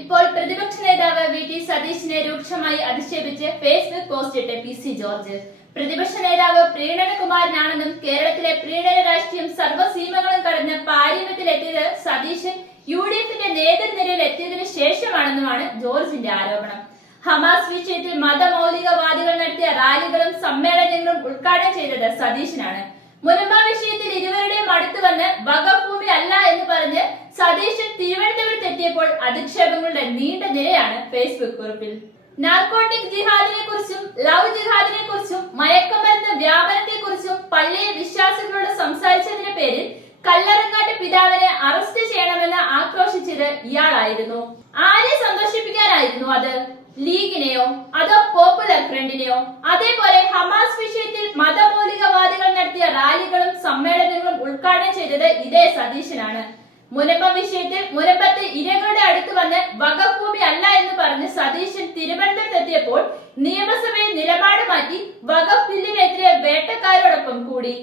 ഇപ്പോൾ പ്രതിപക്ഷ നേതാവ് വി ടി സതീശിനെ രൂക്ഷമായി അധിക്ഷേപിച്ച് ഫേസ്ബുക്ക് പോസ്റ്റ് ഇട്ട് പി സി ജോർജ്. പ്രതിപക്ഷ നേതാവ് പ്രീണനകുമാരനാണെന്നും കേരളത്തിലെ പ്രീണന രാഷ്ട്രീയം സർവസീമകളും കടന്ന് പാരമ്യത്തിലെത്തിയത് സതീശൻ യു ഡി എഫിന്റെ നേതൃനിരയിൽ എത്തിയതിനു ശേഷമാണെന്നുമാണ് ജോർജിന്റെ ആരോപണം. ഹമാസ് വിഷയത്തിൽ മതമൗലികവാദികൾ നടത്തിയ റാലികളും സമ്മേളനങ്ങളും ഉദ്ഘാടനം ചെയ്തത് സതീശനാണ്. മുനമ്പ വിഷയത്തിൽ ഇരുവരുടെയും അടുത്തു വന്ന് വകഭൂമി അല്ല എന്ന് പറഞ്ഞ് സതീശൻ തിരുവനന്തപുരത്ത് എത്തിയപ്പോൾ അധിക്ഷേപങ്ങളുടെ നീണ്ട നിരയാണ് ഫേസ്ബുക്ക് കുറിപ്പിൽ. നാർക്കോട്ടിക് ജിഹാദിനെ കുറിച്ചും ലവ് ജിഹാദിനെ കുറിച്ചും മയക്കമരുന്ന് വ്യാപനത്തെ കുറിച്ചും പള്ളിയിൽ വിശ്വാസികളോട് സംസാരിച്ചതിന്റെ പേരിൽ കല്ലറങ്ങാട്ട് പിതാവിനെ അറസ്റ്റ് ചെയ്യണമെന്ന് ആക്രോശിച്ചത് ഇയാളായിരുന്നു. ആരെ സന്തോഷിപ്പിക്കാനായിരുന്നു അത്? ലീഗിനെയോ? അതോ പോപ്പുലർ ഫ്രണ്ടിനെയോ അതേപോലെ ഹമാസ് വിഷയത്തിൽ മതമൗലികവാദികൾ നടത്തിയ റാലികളും സമ്മേളനങ്ങളും ഉദ്ഘാടനം ചെയ്തത് ഇതേ സതീശനാണ്. മുനമ്പ വിഷയത്തിൽ മുനമ്പത്ത് ഇരകളുടെ അടുത്ത് വന്ന് വകഭൂമി അല്ല എന്ന് പറഞ്ഞ് സതീശൻ തിരുവനന്തപുരത്ത് എത്തിയപ്പോൾ നിയമസഭയിൽ നിലപാട് മാറ്റി വകഫ് ബില്ലിനെതിരെ വേട്ടക്കാരോടൊപ്പം കൂടി.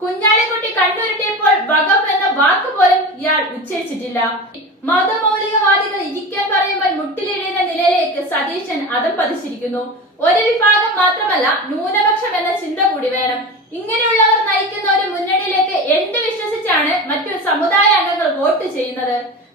കുഞ്ഞാലിക്കുട്ടി കണ്ടുരുട്ടിയപ്പോൾ വകഫ് എന്ന വാക്ക് പോലും ഇയാൾ ഉച്ചരിച്ചിട്ടില്ല. മതമൗലികവാദികൾ ഇരിക്കാൻ പറയുമ്പോൾ മുട്ടിലിടിയുന്ന നിലയിലേക്ക് സതീശൻ അതം പതിച്ചിരിക്കുന്നു. ഒരു വിഭാഗം മാത്രമല്ല ന്യൂനപക്ഷം എന്ന ചിന്ത കൂടി വേണം. ഇങ്ങനെയുള്ളവർ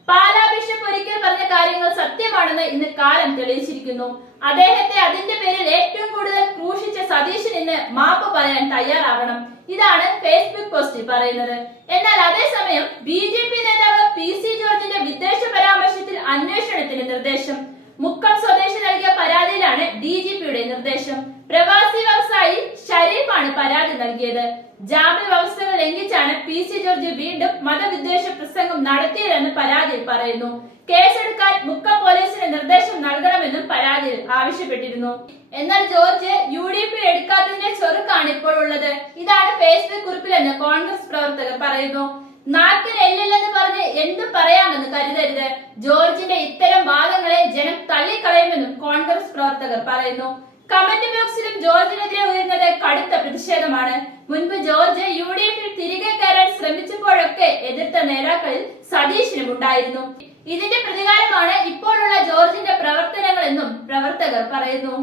പാലാ ബിഷപ്പ് ഒരിക്കൽ പറഞ്ഞ കാര്യങ്ങൾ സത്യമാണെന്ന് ഇന്ന് കാലം തെളിയിച്ചിരിക്കുന്നു. അദ്ദേഹത്തെ അതിന്റെ പേരിൽ ഏറ്റവും കൂടുതൽ ക്രൂശിച്ച സതീശൻ ഇന്ന് മാപ്പ് പറയാൻ തയ്യാറാവണം. ഇതാണ് ഫേസ്ബുക്ക് പോസ്റ്റിൽ പറയുന്നത്. എന്നാൽ അതേസമയം ബി ജെ പി നേതാവ് പി നൽകിയത്. ജാമ്യ വ്യവസ്ഥകൾ ലംഘിച്ചാണ് പി സി ജോർജ് വീണ്ടും മതവിദ്വേഷ പ്രസംഗം നടത്തിയതെന്ന് പരാതിയിൽ പറയുന്നു. കേസെടുക്കാൻ മുക്ക പോലീസിന് നിർദ്ദേശം നൽകണമെന്നും പരാതിയിൽ ആവശ്യപ്പെട്ടിരുന്നു. എന്നാൽ ജോർജ് യു ഡി പി എടുക്കാത്തതിന്റെ ചെറുക്കാണ് ഇപ്പോൾ ഉള്ളത്. ഇതാണ് ഫേസ്ബുക്ക് കുറിപ്പിലെന്ന് കോൺഗ്രസ് പ്രവർത്തകർ പറയുന്നു. നാക്കിൽ എല്ലില്ലെന്ന് പറഞ്ഞ് എന്ത് പറയാമെന്ന് കരുതരുത്. ജോർജിന്റെ ഇത്തരം വാദങ്ങളെ ജനം തള്ളിക്കളയുമെന്നും കോൺഗ്രസ് പ്രവർത്തകർ പറയുന്നു. കമന്റ് ബോക്സിലും ജോർജിനെതിരെ ഉയർന്നത് കടുത്ത പ്രതിഷേധമാണ്. മുൻപ് ജോർജ് യു ഡി എഫിൽ തിരികെ കയറാൻ ശ്രമിച്ചപ്പോഴൊക്കെ എതിർത്ത നേതാക്കളിൽ സതീഷിനും ഉണ്ടായിരുന്നു. ഇതിന്റെ പ്രതികാരമാണ് ഇപ്പോഴുള്ള ജോർജിന്റെ പ്രവർത്തനങ്ങളെന്നും പ്രവർത്തകർ പറയുന്നു.